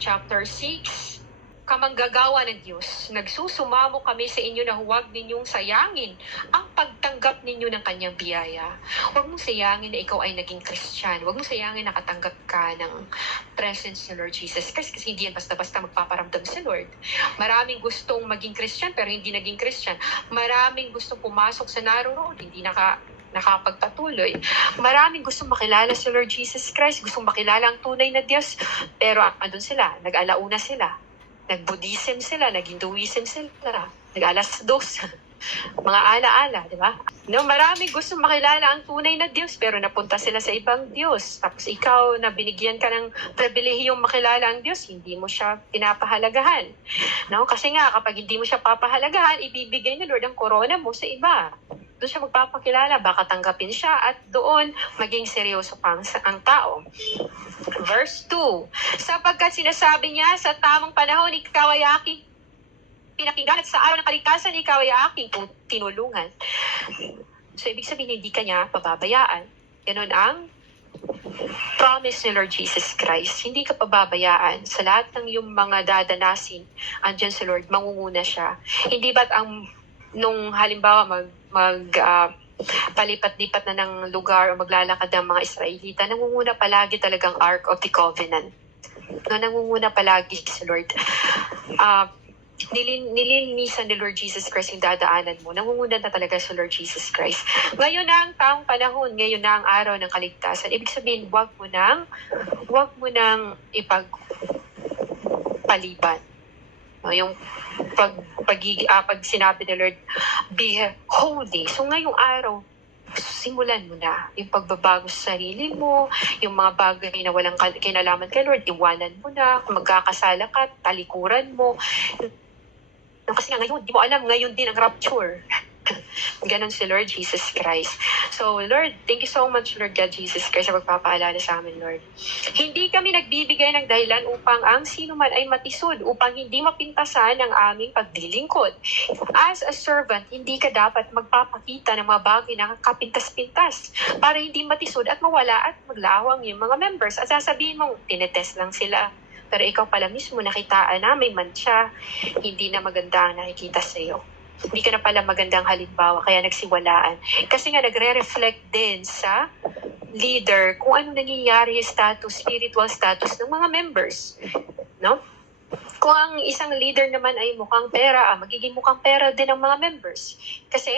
chapter 6, kamanggagawa ng Diyos, nagsusumamo kami sa inyo na huwag ninyong sayangin ang pagtanggap ninyo ng kanyang biyaya. Huwag mong sayangin na ikaw ay naging Christian. Huwag mong sayangin na nakatanggap ka ng presence ni Lord Jesus Christ, kasi hindi yan basta-basta magpaparamdam sa Lord. Maraming gustong maging Christian pero hindi naging Christian. Maraming gustong pumasok sa narrow road, hindi nakapagpatuloy. Maraming gustong makilala si Lord Jesus Christ, gustong makilala ang tunay na Diyos, pero andun sila, nag-alauna sila. Nag-Buddhism sila, nag-Hinduism sila, nag-alas dos, mga ala-ala, di ba? No, marami gusto makilala ang tunay na Diyos, pero napunta sila sa ibang Diyos. Tapos ikaw na binigyan ka ng pribilehiyong makilala ang Diyos, hindi mo siya pinapahalagahan. No? Kasi nga, kapag hindi mo siya papahalagahan, ibibigay ni Lord ang corona mo sa iba. Doon siya magpapakilala, baka tanggapin siya at doon maging seryoso pang ang tao. Verse 2, sapagkat sinasabi niya, sa tamang panahon, ikaw ay aking pinakinggan at sa araw ng kaligtasan, ikaw ay aking tinulungan. So, ibig sabihin, hindi ka niya pababayaan. Ganun ang promise ni Lord Jesus Christ. Hindi ka pababayaan sa lahat ng yung mga dadanasin. Andyan si Lord, mangunguna siya. Hindi ba't nung halimbawa palipat-lipat na ng lugar o maglalakad ng mga Israelita, nangunguna palagi talagang Ark of the Covenant. No, nangunguna palagi si Lord. Nililinisan ni Lord Jesus Christ yung dadaanan mo. Nangunguna na talaga si Lord Jesus Christ. Ngayon na ang taong panahon, ngayon na ang araw ng kaligtasan. Ibig sabihin, wag mo nang ipagpaliban. No, yung pag sinabi ni Lord, be holy. So ngayong araw, simulan mo na yung pagbabago sa sarili mo, yung mga bagay na walang kinalaman kay Lord, iwanan mo na. Kung magkakasala ka, talikuran mo. Kasi nga ngayon, di mo alam, ngayon din ang rapture. Ganon si Lord Jesus Christ. So, Lord, thank you so much, Lord God Jesus Christ, sa pagpapaalala sa amin, Lord. Hindi kami nagbibigay ng dahilan upang ang sino man ay matisod, upang hindi mapintasan ang aming paglilingkod. As a servant, hindi ka dapat magpapakita ng mga bagay na kapintas-pintas para hindi matisod at mawala at maglawang yung mga members. At sasabihin mong, tinetest lang sila. Pero ikaw pala mismo nakitaan na may mantsa, hindi na maganda ang nakikita sa iyo. Hindi ka na pala magandang halimbawa, kaya nagsiwalaan. Kasi nga nagre-reflect din sa leader kung ano nangyayari yung spiritual status ng mga members. No? Kung ang isang leader naman ay mukhang pera, magiging mukhang pera din ang mga members. Kasi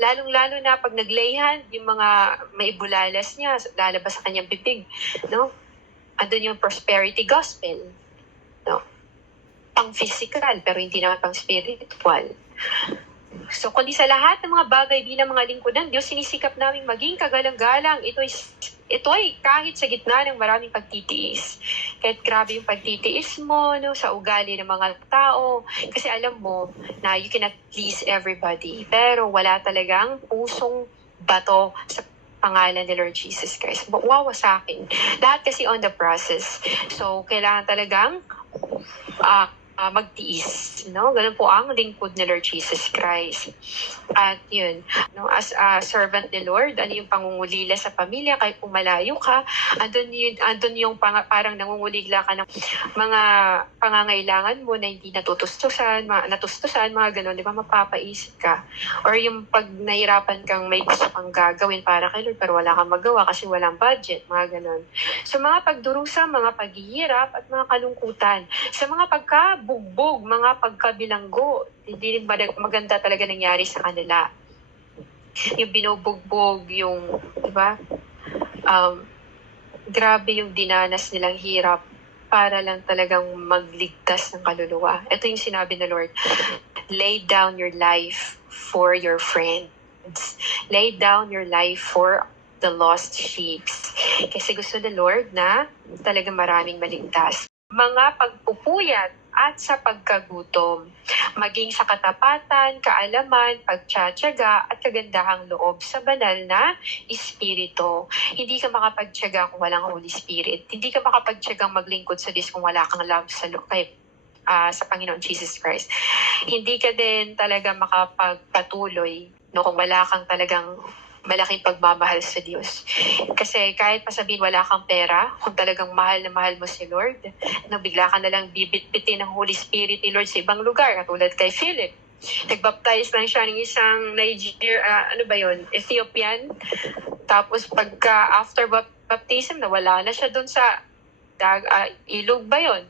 lalong-lalo na pag naglayhan, yung mga maibulalas niya, lalabas sa kanyang bibig. No? Andun yung prosperity gospel. No? Pang physical, pero hindi naman pang spiritual. So, kundi sa lahat ng mga bagay bilang mga lingkod ng Diyos, sinisikap namin maging kagalang-galang. Ito ay kahit sa gitna ng maraming pagtitiis. Kahit grabe yung pagtitiis mo, no, sa ugali ng mga tao. Kasi alam mo na you cannot please everybody. Pero wala talagang pusong bato sa pangalan ni Lord Jesus Christ. Wawa sa akin. Lahat kasi on the process. So, kailangan talagang magtiis. No? Ganun po ang lingkod ni Lord Jesus Christ. At yun, no, as a servant ni Lord, ano yung pangungulila sa pamilya, kahit kung malayo ka, andun yung parang nangunguligla ka ng mga pangangailangan mo na hindi natustusan, mga ganun, di ba, mapapaisip ka. Or yung pag nahirapan kang may gusto kang gagawin para kay Lord, pero wala kang magawa kasi walang budget, mga ganun. So mga pagdurusa, mga paghihirap, at mga kalungkutan. Sa mga pagkabugbog, mga pagkabilanggo, hindi maganda talaga nangyari sa kanila. Yung binubugbog, yung, di ba, grabe yung dinanas nilang hirap para lang talagang magligtas ng kaluluwa. Ito yung sinabi ng Lord, lay down your life for your friends. Lay down your life for the lost sheep. Kasi gusto ng Lord na talagang maraming maligtas. Mga pagpupuyat at sa pagkagutom, maging sa katapatan, kaalaman, pagtsatsaga at kagandahang loob sa banal na Espiritu. Hindi ka makapagtsaga kung walang Holy Spirit. Hindi ka makapagtsagang maglingkod sa Diyos kung wala kang love sa sa Panginoon Jesus Christ. Hindi ka din talaga makapagpatuloy, no, kung wala kang talagang malaking pagmamahal sa Diyos. Kasi kahit pasabihin wala kang pera, kung talagang mahal na mahal mo si Lord, na bigla ka na lang bibit-bitin ng Holy Spirit ni Lord sa ibang lugar, katulad kay Philip. Nagbaptize lang siya ng isang Ethiopian. Tapos after baptism, nawala na siya doon sa ilog ba yun?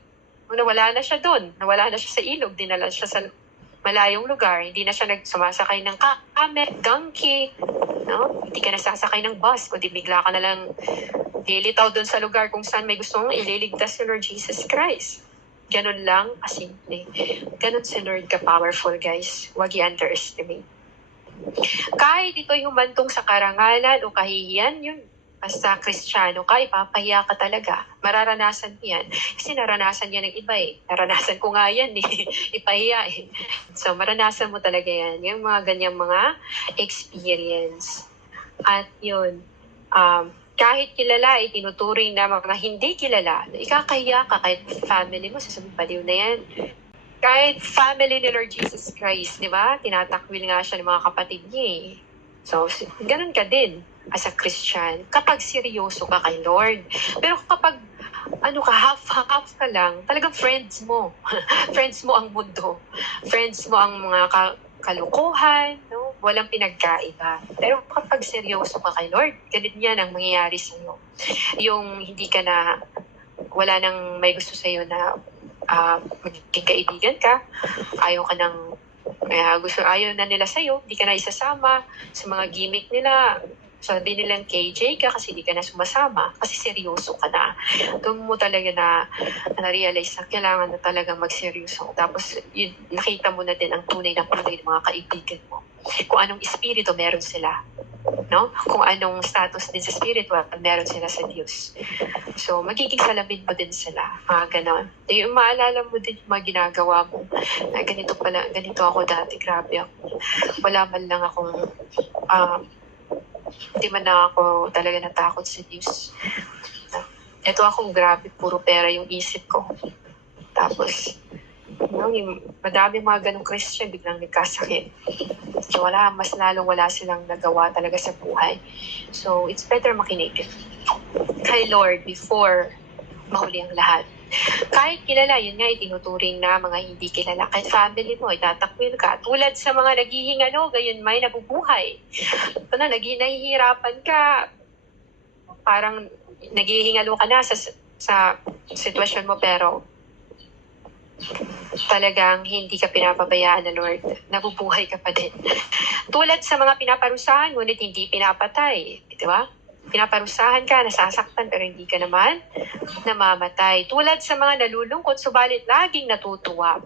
Nawala na siya doon. Nawala na siya sa ilog. Dinala siya sa malayong lugar. Hindi na siya sumasakay ng camel, donkey, no? Hindi ka nasasakay ng bus, kundi bigla ka na lang lilitaw doon sa lugar kung saan may gusto mong ililigtas si Lord Jesus Christ. Ganun lang, kasimple. Ganun si Lord ka-powerful, guys. Huwag i-underestimate. Kahit ito yung humantong sa karangalan o kahihiyan, yun, basta Kristiyano ka, ipapahiya ka talaga. Mararanasan mo yan. Kasi naranasan yan ng iba eh. Naranasan ko nga yan eh. Ipahiya eh. So maranasan mo talaga yan. Yung mga ganyang mga experience. At yun, kahit kilala, tinuturing na mga hindi kilala, ikakahiya ka kahit family mo, sasabihin baliw na yan. Kahit family ni Lord Jesus Christ, di ba? Tinatakwil nga siya ng mga kapatid niya eh. So, ganun ka din as a Christian kapag seryoso ka kay Lord. Pero kapag half-half ka lang, talagang friends mo. Friends mo ang mundo. Friends mo ang mga kalukuhan, no? Walang pinagkaiba. Pero kapag seryoso ka kay Lord, ganit yan ang mangyayari sa iyo. Yung hindi ka na, wala nang may gusto sa iyo na magiging kaibigan ka, ayaw ka ng ayaw na nila sa'yo, di ka na isasama sa mga gimmick nila. Sabi nilang KJ ka kasi di ka na sumasama kasi seryoso ka na. Doon mo talaga na-realize na kailangan na talaga magseryoso. Tapos nakita mo na din ang tunay ng mga kaibigan mo. Kung anong espiritu meron sila. No? Kung anong status din sa spiritual meron sila sa Diyos. So magiging salamin mo din sila. Ganon. Yung maalala mo din yung mga ginagawa mo. Ganito ako dati. Grabe ako. Wala man lang akong hindi man na ako talaga natakot sa Diyos. Ito akong grabe, puro pera yung isip ko. Tapos, yung madaming mga ganong Christian biglang nagkasakit. So mas lalong wala silang nagawa talaga sa buhay. So, it's better makinig kay Lord before mahuli ang lahat. Kahit kilala, yun nga, itinuturing na mga hindi kilala. Kahit family mo, itatakwil ka. Tulad sa mga naghihingalo, gayon may nabubuhay. Nahihirapan ka. Parang naghihingalo ka na sa sitwasyon mo, pero talagang hindi ka pinapabayaan na Lord. Nabubuhay ka pa din. Tulad sa mga pinaparusahan, ngunit hindi pinapatay. Di ba? Pinaparusahan ka, nasasaktan, pero hindi ka naman namamatay. Tulad sa mga nalulungkot, subalit laging natutuwa.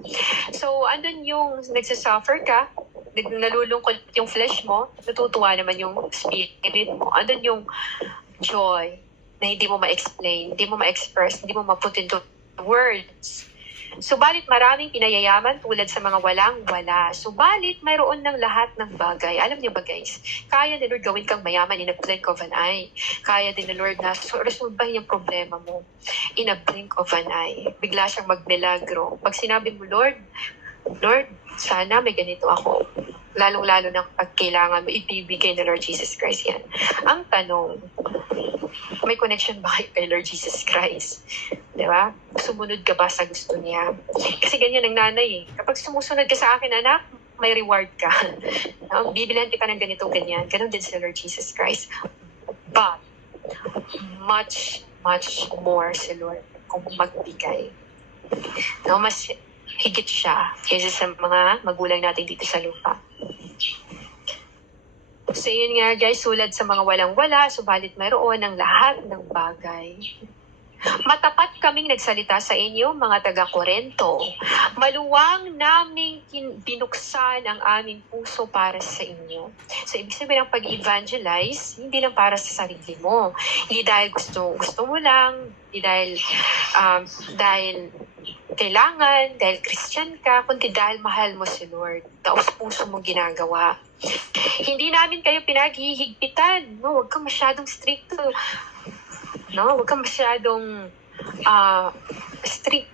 So, andun yung nagsasuffer ka, nalulungkot yung flesh mo, natutuwa naman yung spirit mo. Andun yung joy na hindi mo ma-explain, hindi mo ma-express, hindi mo ma-put into words. Subalit maraming pinayayaman tulad sa mga walang-wala. Subalit mayroon ng lahat ng bagay. Alam niyo ba guys, kaya ni Lord gawin kang mayaman in a blink of an eye. Kaya din ni Lord na resolbahin yung problema mo in a blink of an eye. Bigla siyang magmilagro. Pag sinabi mo, Lord, sana may ganito ako. Lalong-lalo na pag kailangan mo, ibibigay ni Lord Jesus Christ yan. Ang tanong, may connection ba kay Lord Jesus Christ? Di ba? Sumunod ka ba sa gusto niya? Kasi ganyan ang nanay eh. Kapag sumusunod ka sa akin, anak, may reward ka. Bibilhan kita ng ganito, ganyan. Ganon din si Lord Jesus Christ. But, much, much more si Lord kung magbigay. Mas higit siya kaysa sa mga magulang natin dito sa lupa. So yun nga guys, sulad sa mga walang-wala, subalit mayroon ang lahat ng bagay. Matapat kaming nagsalita sa inyo, mga taga-Korento. Maluwang naming binuksan ang aming puso para sa inyo. So, ibig sabihin ng pag-evangelize, hindi lang para sa sarili mo. Hindi dahil gusto mo lang, hindi dahil kailangan, dahil Christian ka, kundi dahil mahal mo si Lord. Taos puso mong ginagawa. Hindi namin kayo pinaghihigpitan. No, huwag kang masyadong strict. No, huwag kang masyadong strict.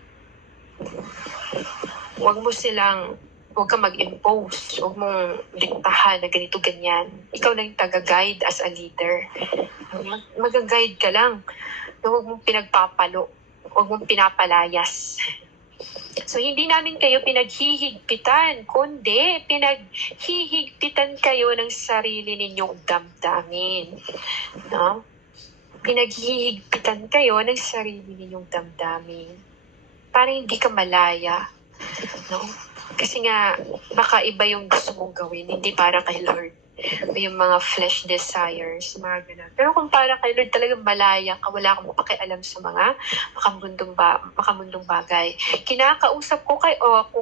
Huwag mo silang Huwag kang mag-impose. Huwag mong diktahan na ganito, ganyan. Ikaw lang yung taga-guide as a leader. Mag-guide ka lang. Huwag mong pinagpapalo. Huwag mong pinapalayas. So, hindi namin kayo pinaghihigpitan, kundi pinaghihigpitan kayo ng sarili ninyong damdamin. No? Pinaghihigpitan kayo ng sarili ninyong damdamin. Para hindi ka malaya. No? Kasi nga, baka iba yung gusto mong gawin, hindi para kay Lord. O yung mga flesh desires, mga ganun. Pero kung para kay Lord talagang malaya ka, wala kang pakialam sa mga makamundong bagay. Kinakausap ko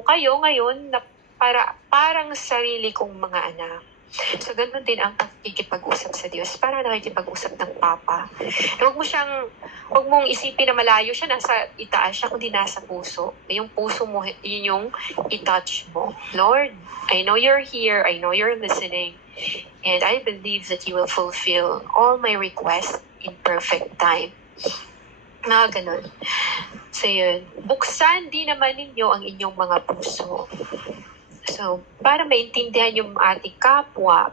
kayo ngayon na parang sarili kong mga anak. So, ganun din ang pagkikipag-usap sa Diyos. Para nakikipag-usap ng Papa. Huwag mong isipin na malayo siya, nasa itaas siya, kundi nasa puso. Yung puso mo, yun yung i-touch mo. Lord, I know you're here. I know you're listening. And I believe that you will fulfill all my requests in perfect time. Mga ganun. So, yun. Buksan din naman ninyo ang inyong mga puso. So, para maintindihan yung ating kapwa,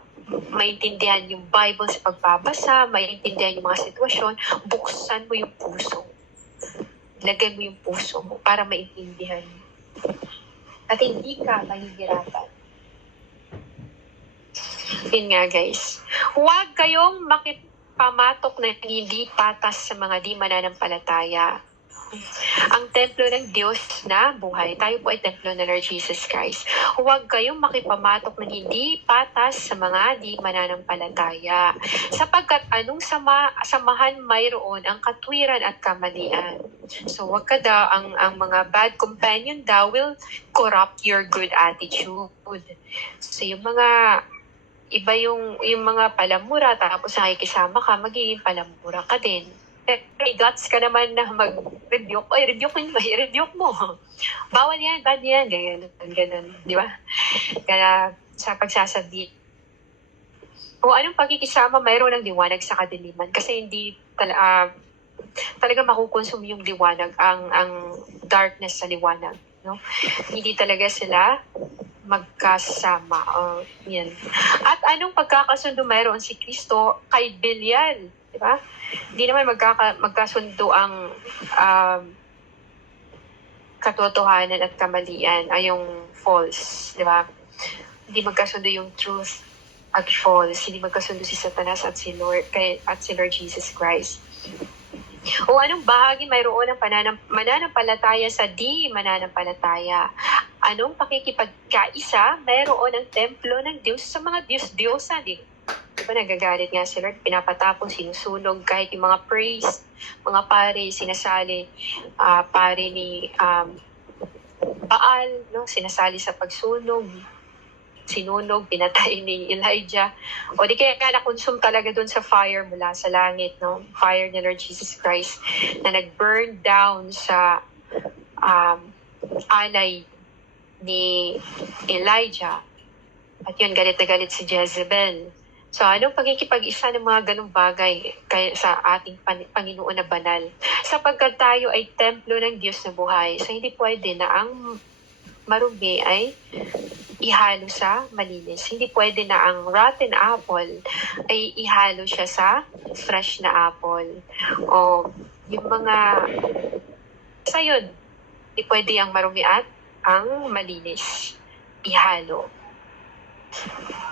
maintindihan yung Bible sa pagbabasa, maintindihan yung mga sitwasyon, buksan mo yung puso. Lagay mo yung puso mo para maintindihan mo. At hindi ka mahihirapan. Yun nga guys. Huwag kayong makipamatok na hindi patas sa mga di mananampalataya. Ang templo ng Diyos na buhay. Tayo po ay templo ng Lord Jesus Christ. Huwag kayong makipamatok ng hindi patas sa mga di mananampalataya. Sapagkat anong samahan mayroon ang katwiran at kamalian. So wag ka daw, ang mga bad companion daw will corrupt your good attitude. So yung mga iba yung mga palamura, tapos nakikisama ka, magiging palamura ka din. May guts ka naman na mag-rebuke. Ay, rebuke mo. Bawal yan, bad yan. Ganun. Di ba? Kaya sa pagsasabi. O anong pagkikisama, mayroon ng liwanag sa kadiliman. Kasi hindi talaga makukonsume yung liwanag, ang darkness sa liwanag. No? Hindi talaga sila magkasama. Yan. At anong pagkakasundo mayroon si Kristo kay Belial? Di ba? Hindi naman magkasundo ang katotohanan at kamalian ay yung false, di ba? Hindi magkasundo yung truth at false. Hindi magkasundo si Satanas at si Lord Jesus Christ. O anong bahagi mayroon ng mananampalataya sa di mananampalataya? Anong pakikipagkaisa mayroon ng templo ng Diyos sa mga Diyos-Diyosa? Di ba nagagalit nga si Lord, pinapatapon, sinusunog, kahit yung mga priest, mga pare, sinasali, pare ni Baal, no? Sinasali sa pagsunog, sinunog, pinatay ni Elijah. O di kaya na-consume talaga dun sa fire mula sa langit, no? Fire ni Lord Jesus Christ na nag-burn down sa alay ni Elijah. At yun, galit na galit si Jezebel. So, anong pagkikipag-isa ng mga ganong bagay sa ating Panginoon na banal? Sapagkat tayo ay templo ng Diyos na buhay. So, hindi pwede na ang marumi ay ihalo sa malinis. Hindi pwede na ang rotten apple ay ihalo siya sa fresh na apple. O yung mga sa yun, hindi pwede ang marumi at ang malinis ihalo.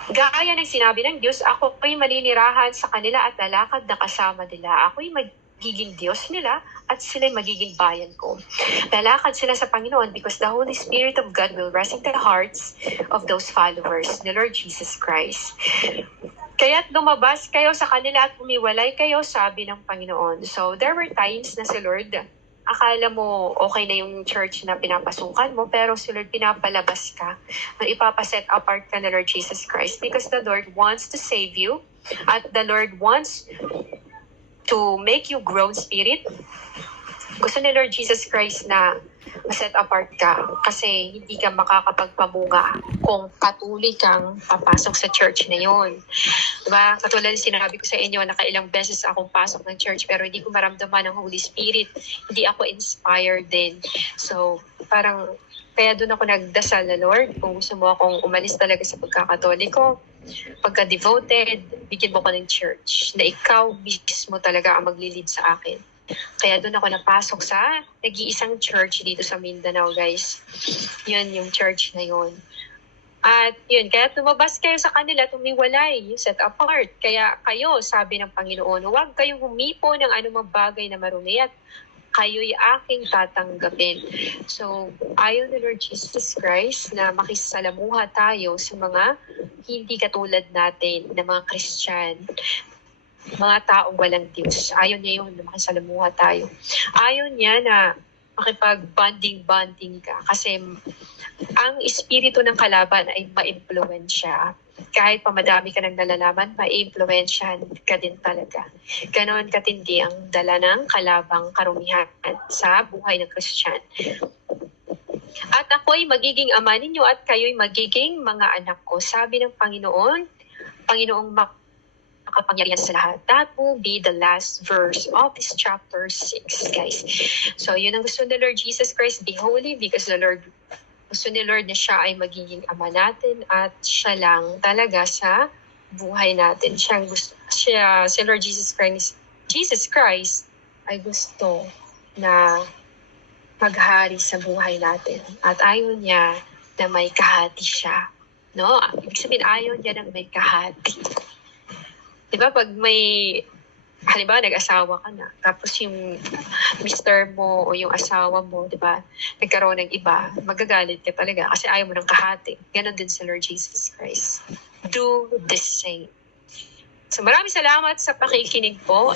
Gaya ng sinabi ng Diyos, ako ay maninirahan sa kanila at lalakad na kasama nila. Ako ay magiging Diyos nila at sila'y magiging bayan ko. Lalakad sila sa Panginoon because the Holy Spirit of God will rest in the hearts of those followers, the Lord Jesus Christ. Kaya't lumabas kayo sa kanila at umiwalay kayo, sabi ng Panginoon. So there were times na si Lord, akala mo okay na yung church na pinapasukan mo, pero si Lord pinapalabas ka, na ipapaset apart ka na Lord Jesus Christ, because the Lord wants to save you, at the Lord wants to make you grow in spirit. Gusto ni Lord Jesus Christ na ma-set apart ka, kasi hindi ka makakapagpamunga kung patuloy kang papasok sa church na yun. Diba? Katulad sinabi ko sa inyo, nakailang beses akong pasok ng church pero hindi ko maramdaman ng Holy Spirit. Hindi ako inspired din. So, parang Kaya doon ako nagdasal na, Lord, kung gusto mo akong umalis talaga sa pagkakatoliko, pagka-devoted, bigyan mo ko ng church na ikaw mismo talaga ang maglilid sa akin. Kaya doon ako napasok sa nag-iisang church dito sa Mindanao, guys. Yun, yung church na yun. At yun, kaya tumabas kayo sa kanila, tumiwalay, set apart. Kaya kayo, sabi ng Panginoon, huwag kayong humipo ng anumang bagay na marumi at kayo'y aking tatanggapin. So, ayon ni Lord Jesus Christ na makisalamuha tayo sa mga hindi katulad natin na mga Christian, mga taong walang Diyos. Ayon niya yun na makisalamuha tayo. Ayon niya na makipag-bonding ka kasi ang espiritu ng kalaban ay ma-impluwensya. Kahit pa madami ka ng nalalaman, ma-impluwensyahan ka din talaga. Ganon katindi ang dala ng kalabang karumihan sa buhay ng Christian. At ako'y magiging ama ninyo at kayo'y magiging mga anak ko. Sabi ng Panginoong makapangyarihan sa lahat. That will be the last verse of this chapter 6, guys. So, yun ang gusto ni Lord Jesus Christ. Be holy because gusto ni Lord na siya ay magiging ama natin at siya lang talaga sa buhay natin. Si Lord Jesus Christ ay gusto na maghari sa buhay natin. At ayaw niya na may kahati siya. No? Ibig sabihin, ayaw niya na may kahati. Diba, pag may, halimbawa, nag-asawa ka na, tapos yung mister mo o yung asawa mo, diba, nagkaroon ng iba, magagalit ka talaga kasi ayaw mo ng kahati. Ganon din sa Lord Jesus Christ. Do the same. So maraming salamat sa pakikinig po.